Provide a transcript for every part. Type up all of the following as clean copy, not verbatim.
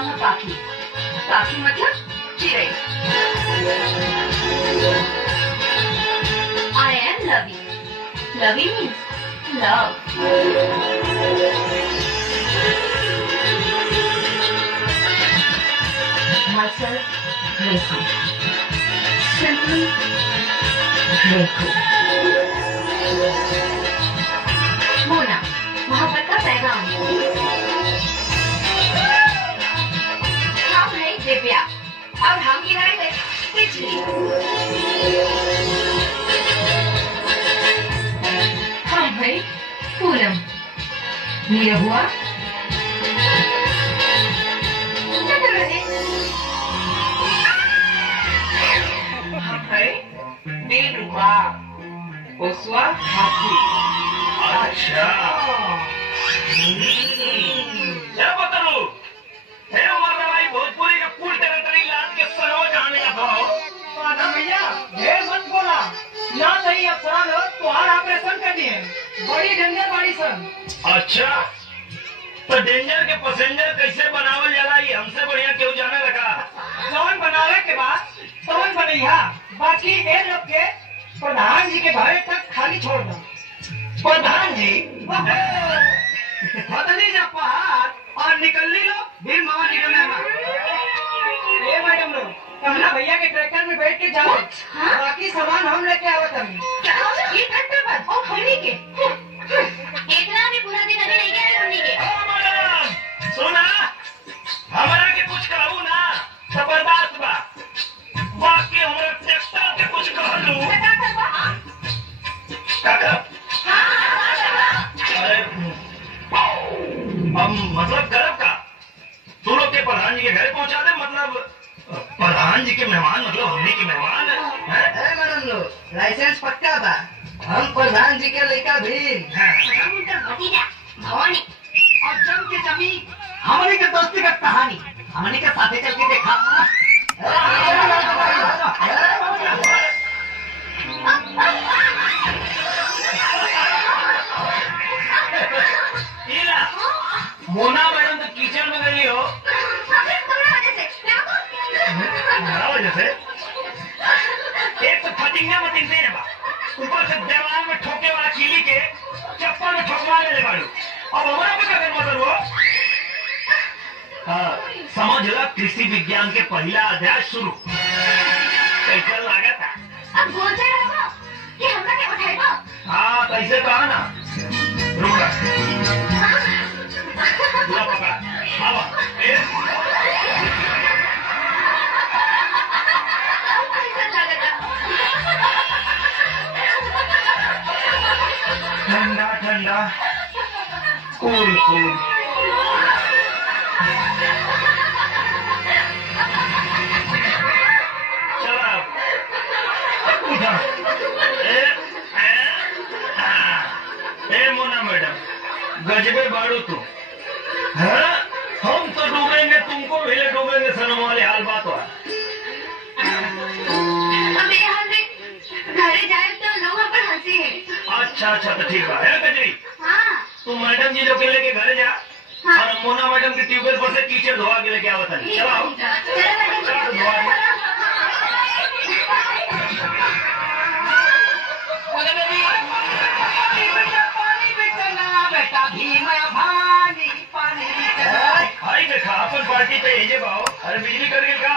नाम है पाखी। पाखी मतलब चिड़ै। I am Lavi. Lavi means love. Myself, Reku. Simply Reku. मोना, मोहब्बत का पैगाम। हम है दिव्या और हम की राय है पिछली। हम है पूनम। ये हुआ हम है नीलुआ उसवा हाथी। अच्छा क्या बताऊं? हे हमारा भाई भोजपुरी का फूल टेरिटरी लाद के सरो जाने का भाव। माधव भैया ढेर मत बोला ना, सही अफसर हो तुम्हारा ऑपरेशन कर दिए, बड़ी डेंजर बाड़ी सन। अच्छा तो डेंजर के पैसेंजर कैसे बनावल जाला ये हमसे बढ़िया क्यों जाने लगा। जौन बनावे के बाद तौन बनैया, बाकी ए लोग के प्रधान जी के घरे तक खाली छोड़ दो। प्रधान जी बदली जा पहाड़ और निकलनी लो फिर मामा निकलने में। ए मैडम लोग कमला भैया के ट्रैक्टर में बैठ के जाओ, बाकी सामान हम लेके आवत हम। ये ट्रैक्टर पर और खड़ी के इतना भी पूरा दिन अभी नहीं गया हमने के। ओ मैडम सुना, हमारा के कुछ कहू ना तो बर्दाश्त बा, बाकी हमरा ट्रैक्टर के कुछ कहलू काका। अरे अब मतलब गरब का तू लोग के प्रधान जी के घर पहुंचा दे, मतलब प्रधान जी के मेहमान मतलब हमने के मेहमान है। मैडम लोग लाइसेंस पक्का था, हम प्रधान जी के लड़का भी भतीजा भवानी और जम के जमी हमने के दोस्ती का कहानी हमने के साथे चल के देखा। मोना मैडम तो किचन में गई हो वजह से एक तो फटिंगा मटिंग है, ऊपर से दीवार में ठोके वाला कीली के चप्पल में ठोकवा ले बाड़ू। अब हमारा पता कर मतलब वो समझ लो कृषि विज्ञान के पहला अध्याय शुरू कैसे लगा था। अब गोचा रहो कि हमरा के उठाइबो। हाँ कैसे कहा ना, रुक पूरा पकड़ा आवा ठंडा ठंडा कूल कूल। चला उठा। ए मोना मैडम गजबे बाड़ू तू। हाँ? हम तो डूबेंगे तुमको भी ले डूबेंगे सनम वाले हाल बात हुआ। अब ये हाल में घरे जाए तो लोग हम पर हंसी है। अच्छा अच्छा तो ठीक है गजरी। हाँ तुम मैडम जी लोग के लेके घर जा। हाँ। और मोना मैडम के ट्यूबवेल पर से कीचड़ धोआ के लेके आवत है। चलो चलो धोआ देखा अपन पार्टी पे ये भाव। अरे बिजली करके का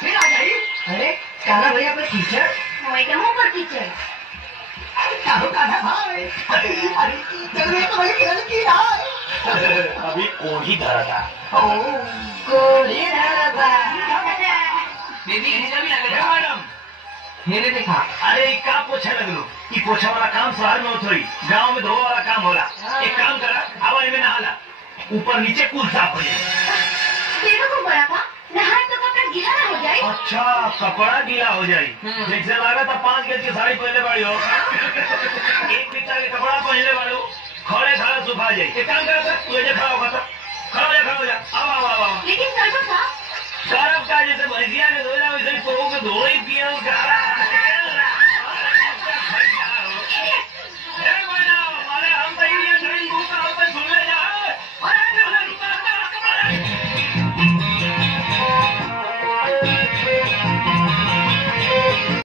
फिर आ जाइए। अरे काला भैया पर कीचड़ पर कीचड़ भाई। अरे कीचड़ में तो भाई खेल की अभी कोढ़ी धरा था। कोढ़ी धरा था मैडम मैंने देखा। अरे का पोछा लगलो कि पोछा वाला काम शहर में थोड़ी गांव में धोने वाला काम होला। एक काम करा हवा में नहाला ऊपर नीचे कुल साफ हो जाए। देखो को बड़ा था नहाए तो कपड़ा गीला ना हो जाए। अच्छा कपड़ा गीला हो जाए जैसे लगा था 5 गज की साड़ी पहनले बाड़ी हो 1 मीटर के कपड़ा पहनले बाड़ू खड़े खड़ा सुखा जाए। एक काम करा तू ये खड़ा होगा तो खड़ा हो जा। आओ आओ आओ। लेकिन सरसों था सरफ का जैसे भैंसिया के धो जाओ वैसे ही पोहो के धो ही पिया।